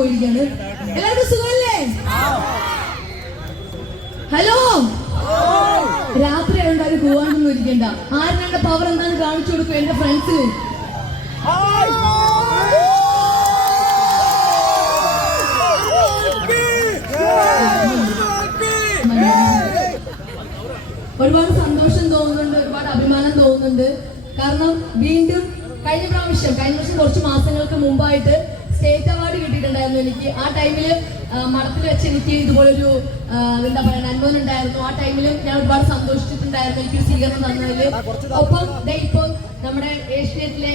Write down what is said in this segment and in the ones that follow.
പോയിരിക്കാണ് എല്ലാവർക്കും സുഖമല്ലേ? ഹലോ? രാത്രി ആയതുകൊണ്ട് പോവാനൊന്നും ഇരിക്കണ്ട ആരുടെ പവർ എന്താന്ന് കാണിച്ചു കൊടുക്കും എന്റെ ഫ്രണ്ട്സിന് ഒരുപാട് സന്തോഷം തോന്നുന്നുണ്ട് ഒരുപാട് അഭിമാനം തോന്നുന്നുണ്ട്. കാരണം വീണ്ടും കഴിഞ്ഞ പ്രാവശ്യം കഴിഞ്ഞ പ്രാവശ്യം കുറച്ച് മാസങ്ങൾക്ക് മുമ്പായിട്ട് സ്റ്റേറ്റ് അവാർഡ് കിട്ടിയിട്ടുണ്ടായിരുന്നു എനിക്ക്. ആ ടൈമിൽ മഠത്തിൽ വെച്ച് എനിക്ക് ഇതുപോലൊരു എന്താ പറയുക അനുഭവം ഉണ്ടായിരുന്നു. ആ ടൈമിലും ഞാൻ ഒരുപാട് സന്തോഷിച്ചിട്ടുണ്ടായിരുന്നു എനിക്ക് സ്വീകരണം തന്നതിൽ ഒപ്പം ഇപ്പോൾ നമ്മുടെ ഏഷ്യത്തിലെ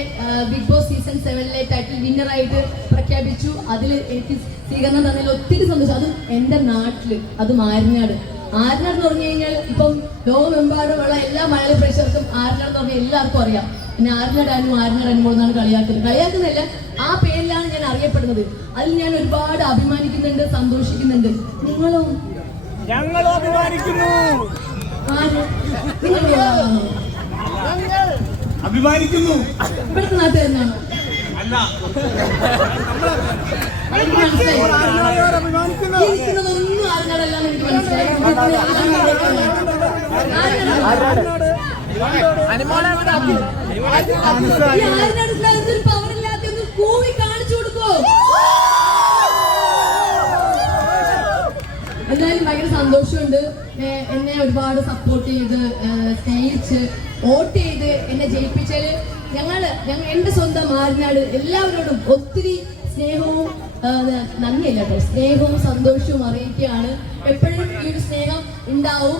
ബിഗ് ബോസ് സീസൺ സെവനിലെ ടൈറ്റിൽ വിന്നറായിട്ട് പ്രഖ്യാപിച്ചു. അതിൽ എനിക്ക് സ്വീകരണം തന്നതിൽ ഒത്തിരി സന്തോഷം. അതും എന്റെ നാട്ടിൽ അത് ആര്യനാട് ആര്യനാട് എന്ന് പറഞ്ഞു കഴിഞ്ഞാൽ ഇപ്പം ലോകമെമ്പാടുമുള്ള എല്ലാ മലയാളി പ്രേക്ഷകർക്കും ആര്യനാട് എന്ന് പറഞ്ഞാൽ എല്ലാവർക്കും അറിയാം. പിന്നെ ആരിനാട് അനു ആരിനാട് അനുമോ എന്നാണ് കളിയാക്കുന്നത്. കളിയാക്കുന്നില്ല ആ ഞാൻ അറിയപ്പെടുന്നത് അതിൽ ഞാൻ ഒരുപാട് അഭിമാനിക്കുന്നുണ്ട് സന്തോഷിക്കുന്നുണ്ട് നിങ്ങളോ ഞങ്ങൾ അഭിമാനിക്കുന്നു അഭിമാനിക്കുന്നു ഇവിടുത്തെ നാട്ടുകാരനാണോ ഇരിക്കുന്നതൊന്നും ആരിനാടല്ല എനിക്ക് മനസ്സിലായി ആരിനാട് സന്തോഷമുണ്ട്. എന്നെ ഒരുപാട് സപ്പോർട്ട് ചെയ്ത് സ്നേഹിച്ച് വോട്ട് ചെയ്ത് എന്നെ ജയിപ്പിച്ചാൽ ഞങ്ങൾ ഞങ്ങൾ എന്റെ സ്വന്തം മാറിനാട് എല്ലാവരോടും ഒത്തിരി സ്നേഹവും നന്ദിയില്ല കേട്ടോ സ്നേഹവും സന്തോഷവും അറിയിക്കുകയാണ്. എപ്പോഴും ഈ ഒരു സ്നേഹം ഉണ്ടാവും.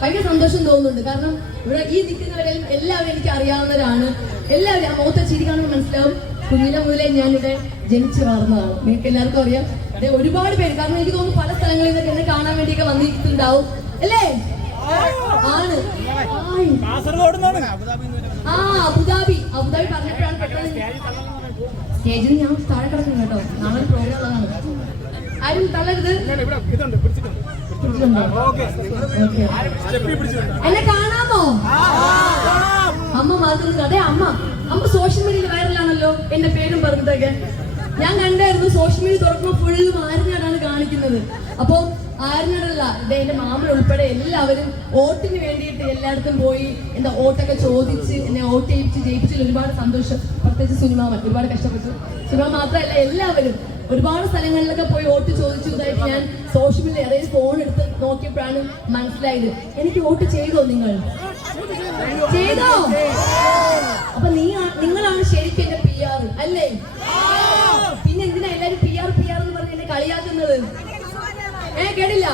ഭയങ്കര സന്തോഷം തോന്നുന്നുണ്ട്. കാരണം ഇവിടെ ഈ നിൽക്കുന്നവരെയും എല്ലാവരും എനിക്ക് അറിയാവുന്നവരാണ്. എല്ലാവരും ആ മുഖത്തെ ചിരി കാണുമ്പോൾ മനസ്സിലാവും. കുഞ്ഞിലെ മുതലേ ഞാനിവിടെ ജനിച്ചു വളർന്നതാണ്. നിങ്ങൾക്ക് എല്ലാവർക്കും അറിയാം. ഒരുപാട് പേര്. കാരണം എനിക്ക് തോന്നുന്നു പല സ്ഥലങ്ങളിൽ നിന്നൊക്കെ എന്നെ കാണാൻ വേണ്ടിയൊക്കെ വന്നിട്ടുണ്ടാവും. അല്ലേ? ആണ്. ആ അബുദാബി. അബുദാബി പറഞ്ഞപ്പോഴാണ് പെട്ടെന്ന് സ്റ്റേജിൽ ഞാൻ താഴെ കിടക്കുന്നു കേട്ടോ. നാളെ പ്രോഗ്രാം ഉള്ളതാണ്. ആരും തള്ളരുത്. എന്നെ കാണാമോ? അമ്മ മാത്രം അതെ അമ്മ. അമ്മ സോഷ്യൽ മീഡിയയിൽ വൈറലാണല്ലോ എന്റെ പേരും പറഞ്ഞിട്ടൊക്കെ ഞാൻ കണ്ടായിരുന്നു സോഷ്യൽ മീഡിയ തുറക്കുമ്പോൾ ഫുള്ളും ആരിനാടാണ് കാണിക്കുന്നത്. അപ്പോ ആരിനാടല്ല ഇത് എന്റെ മാമൻ ഉൾപ്പെടെ എല്ലാവരും വോട്ടിന് വേണ്ടിയിട്ട് എല്ലായിടത്തും പോയി എന്താ വോട്ടൊക്കെ ചോദിച്ച് എന്നെ വോട്ട് ചെയ്യിച്ച് ജയിപ്പിച്ചതിൽ ഒരുപാട് സന്തോഷം. പ്രത്യേകിച്ച് സുനിമാമൻ ഒരുപാട് കഷ്ടപ്പെട്ടു. സിനിമ മാത്രമല്ല എല്ലാവരും ഒരുപാട് സ്ഥലങ്ങളിലൊക്കെ പോയി വോട്ട് ചോദിച്ചു ഇതായിട്ട് ഞാൻ സോഷ്യൽ മീഡിയ അതായത് ഫോൺ എടുത്ത് നോക്കിയപ്പോഴാണ് മനസ്സിലായത്. എനിക്ക് വോട്ട് ചെയ്തോ നിങ്ങൾ? ചെയ്തോ? അപ്പൊ നീ നിങ്ങളാണ് ശരിക്കും എന്റെ പി ആർ അല്ലേ? ഏ കേട്ടില്ല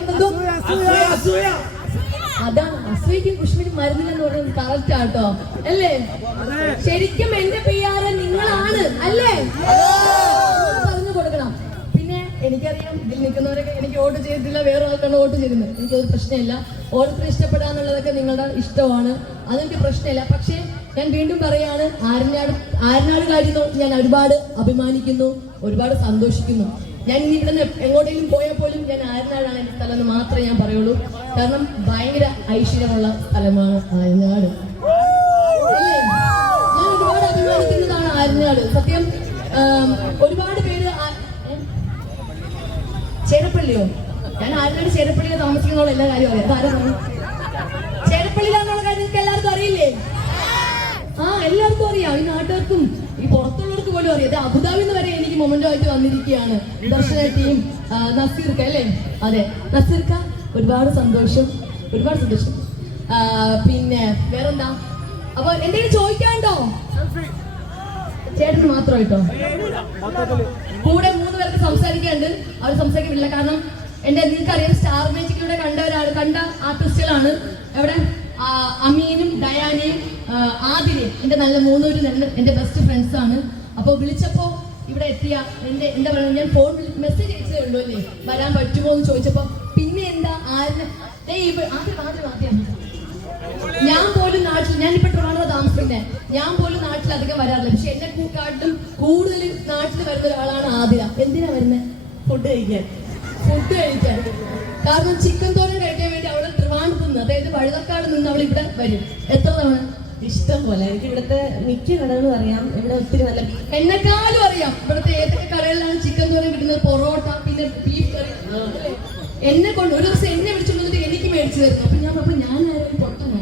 എന്തോ, എന്തോ? അതാണ് അസൂയക്കും കുഷ്മിനും മരുന്നില്ലെന്ന് പറയുന്നത് കറക്റ്റ് ആട്ടോ. അല്ലേ? ശരിക്കും എന്റെ പെയ്യാറ് നിങ്ങളാണ് അല്ലേ? പറഞ്ഞു കൊടുക്കണം. പിന്നെ എനിക്കറിയാം ഇതിൽ നിൽക്കുന്നവരൊക്കെ എനിക്ക് വോട്ട് ചെയ്തിട്ടില്ല വേറെ ആൾക്കാണ് വോട്ട് ചെയ്യുന്നത് എനിക്കൊരു പ്രശ്നമില്ല. ഓരോരുത്തർ ഇഷ്ടപ്പെടാന്നുള്ളതൊക്കെ നിങ്ങളുടെ ഇഷ്ടമാണ്. അതെനിക്ക് പ്രശ്നമില്ല. പക്ഷേ ഞാൻ വീണ്ടും പറയാണ് ആരനാട് ആരനാട് കാര്യം ഞാൻ ഒരുപാട് അഭിമാനിക്കുന്നു ഒരുപാട് സന്തോഷിക്കുന്നു. ഞാൻ ഇനി ഇവിടെ എങ്ങോട്ടെങ്കിലും പോയാൽ പോലും ഞാൻ ആരനാടാണ് എന്റെ സ്ഥലം എന്ന് മാത്രമേ ഞാൻ പറയുള്ളൂ. കാരണം ഭയങ്കര ഐശ്വര്യമുള്ള സ്ഥലമാണ് ആരനാട്. ഞാൻ ഒരുപാട് അഭിമാനിക്കുന്നതാണ് ആരനാട്. സത്യം ഒരുപാട് പേര് ചേരപ്പള്ളിയോ? ഞാൻ ആരനാട് ചേരപ്പള്ളിയിൽ താമസിക്കുന്നവളെല്ലാ കാര്യവും അറിയാം. ചേരപ്പള്ളിയിലാണെന്നുള്ള കാര്യം എല്ലാവർക്കും അറിയില്ലേ? ആ എല്ലാവർക്കും അറിയാം. ഈ നാട്ടുകാർക്കും ഈ പുറത്തുള്ളവർക്ക് പോലും അറിയാം. ഇത് അബുദാബി എന്ന് വരെ എനിക്ക് മൊമെന്റോ ആയിട്ട് വന്നിരിക്കുകയാണ്. ദർശന ടീം നസീർക്ക അല്ലേ? അതെ. നസീർക്ക ഒരുപാട് സന്തോഷം. ഒരുപാട് സന്തോഷം. പിന്നെ വേറെന്താ? അപ്പൊ എന്തെങ്കിലും ചോദിക്കാണ്ടോ ചേട്ടന് മാത്രമായിട്ടോ? കൂടെ മൂന്ന് പേർക്ക് സംസാരിക്കാണ്ട് അവർ സംസാരിക്കുന്നില്ല. കാരണം എന്റെ നിങ്ങൾക്കറിയാം സ്റ്റാർ മേജിക്കൂടെ കണ്ട ഒരാൾ കണ്ട ആർട്ടിസ്റ്റുകളാണ് എവിടെ? ഡയാനയും എന്റെ നല്ല മൂന്നൂര് രണ്ട് എന്റെ ബെസ്റ്റ് ആണ്. അപ്പൊ വിളിച്ചപ്പോ ഇവിടെ എത്തിയ എന്റെ എന്താ പറയുക ഞാൻ ഫോൺ മെസ്സേജ് അയച്ചേ ഉള്ളൂ അല്ലേ? വരാൻ പറ്റുമോ എന്ന് ചോദിച്ചപ്പോ പിന്നെ എന്താ ആരും ഞാൻ പോലും നാട്ടിൽ ഞാനിപ്പോ ടൊറാണോ താമസിക്കുന്നത് ഞാൻ പോലും നാട്ടിൽ അധികം വരാറില്ല. പക്ഷെ എന്നെ കൂട്ടാട്ടും കൂടുതൽ നാട്ടിൽ വരുന്ന ഒരാളാണ് ആതിര. എന്തിനാ വരുന്നത് ഫുഡ് കഴിക്കാൻ. ഫുഡ് കഴിക്കാൻ. കാരണം ചിക്കൻ തോരൻ കഴിക്കാൻ വേണ്ടി അവളെ ട്രിവാൻഡ്രത്ത് നിന്ന് അതായത് വഴുതക്കാട് നിന്ന് അവൾ ഇവിടെ വരും. എത്ര തവണ? ഇഷ്ടം പോലെ എനിക്ക് ഇവിടുത്തെ മിക്ക കടകളും അറിയാം. ഇവിടെ ഒത്തിരി നല്ല എന്നെക്കാളും അറിയാം. ഇവിടുത്തെ ഏതൊക്കെ കടകളിലാണ് ചിക്കൻ കറി കിട്ടുന്നത്? പൊറോട്ട പിന്നെ ബീഫ് കറി അല്ലേ? എന്നെ കൊണ്ട് ഒരു ദിവസം എന്നെ വിളിച്ചുകൊണ്ടിട്ട് എനിക്ക് മേടിച്ചു തരുന്നു. അപ്പൊ ഞാൻ അപ്പൊ ഞാൻ ആരും പൊട്ടനോ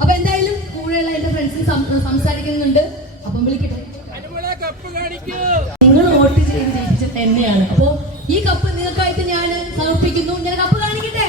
അപ്പൊ എന്തായാലും കൂടെയുള്ള എന്റെ ഫ്രണ്ട്സിന് സംസാരിക്കുന്നുണ്ട്. അപ്പം വിളിക്കട്ടെ. നിങ്ങൾ വോട്ട് ചെയ്ത് ജയിപ്പിച്ചത് എന്നെയാണ്. അപ്പോ ഈ കപ്പ് നിങ്ങൾക്കായിട്ട് ഞാൻ സമർപ്പിക്കുന്നു. ഞാൻ കപ്പ് കാണിക്കട്ടെ?